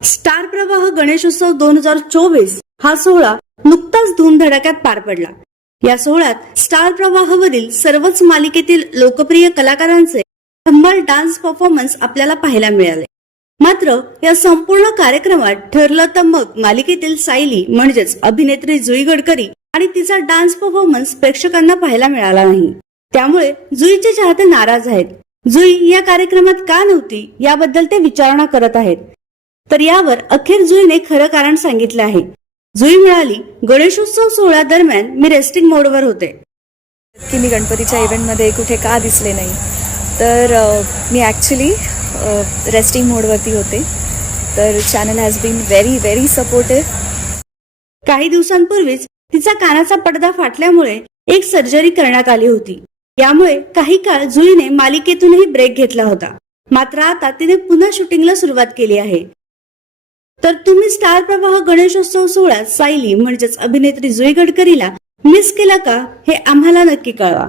Star प्रवाह गणेशोत्सव 2024 हा सोहळा नुकताच धूमधडाक्यात पार पडला। या सोहळ्यात स्टार प्रवाहावरील सर्वच मालिकेतील लोकप्रिय कलाकारांचे धम्माल डान्स परफॉर्मन्स आपल्याला पाहायला मिळाले। मात्र या संपूर्ण कार्यक्रमात ठरलं तर मग मालिकेतील सायली म्हणजेच अभिनेत्री जुई गडकरी आणि तिचा डान्स परफॉर्मन्स प्रेक्षकांना पाहायला मिळाला नाही। त्यामुळे जुईचे चाहते नाराज आहेत। जुई या कार्यक्रमात का नव्हती याबद्दल ते विचारणा करत आहेत। तर यावर अखेर जुईने खरं कारण सांगितलं आहे। जुई म्हणाली, गणेशोत्सव सोहळ्या दरम्यान मी रेस्टिंग मोडवर होते की मी गणपतीच्या इव्हेंटमध्ये कुठे का दिसले नाही, तर मी ॲक्च्युली रेस्टिंग मोडवरती होते। तर channel has been very very supportive. काही दिवसांपूर्वीच तिचा कानाचा पडदा फाटल्यामुळे एक सर्जरी करण्यात आली होती। यामुळे काही काळ जुईने मालिकेतूनही ब्रेक घेतला होता। मात्र आता तिने पुन्हा शूटिंगला सुरुवात केली आहे। तर तुम्ही स्टार प्रवाह गणेशोत्सव सोहळ्यात सायली म्हणजेच अभिनेत्री जुई गडकरीला मिस केला का हे आम्हाला नक्की कळवा।